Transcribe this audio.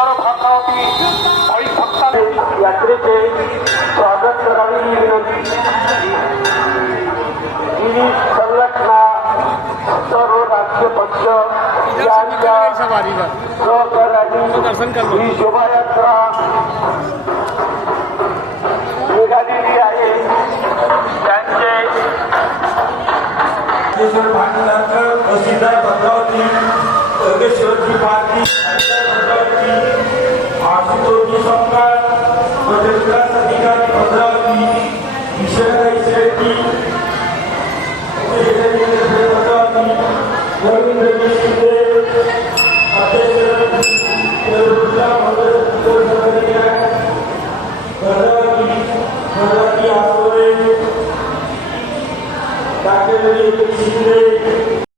सर्व भक्तावती भाविक भक्तांनी यात्रेचे स्वागत करावे ही विनंती। ही संघटना सर्व राजकीय पक्ष यांच्या सहकार्याने ही शोभायात्रा निघालेली आहे। त्यांचे प्रसिद्ध भद्रावती योगेश्वरची पार्टी भद्रावती आशुतोषजी सम्राट विकास अधिकारी भद्रावती ईश्वरराई शेट्टी भद्रावती गोविंद शिंदे अध्यक्ष भद्रावती आसोरे डॉक्टर शिंदे